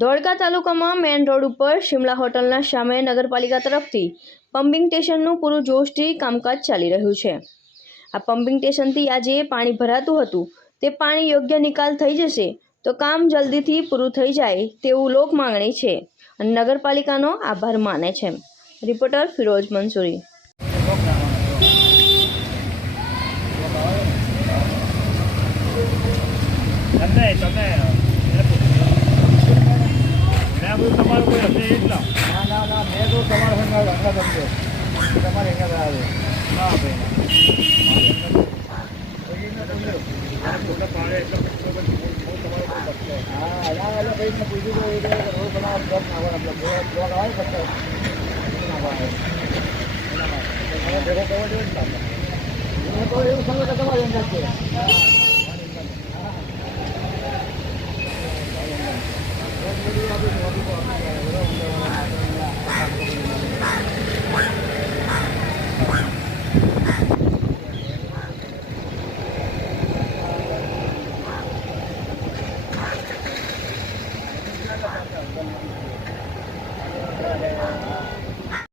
ધોળકા તાલુકામાં main road ઉપર શિમલા હોટલના સામે નગરપાલિકા તરફથી પમ્પિંગ સ્ટેશનનું પૂરું જોશથી કામકાજ ચાલી રહ્યું છે। આ પમ્પિંગ સ્ટેશનથી આજે પાણી ભરાતું હતું તે પાણી યોગ્ય નિકાલ થઈ જશે તો કામ જલ્દીથી પૂરું થઈ જાય તેવું લોક માંગણી છે અને નગરપાલિકાનો આભાર માને છે। રિપોર્ટર ફિરોઝ મંસૂરી। તમારું કોઈ હશે એટલા ના મેં તો તમારા હંગા સમજો તમારે હંગા આવે ના ભાઈ એવું સમજો તમારે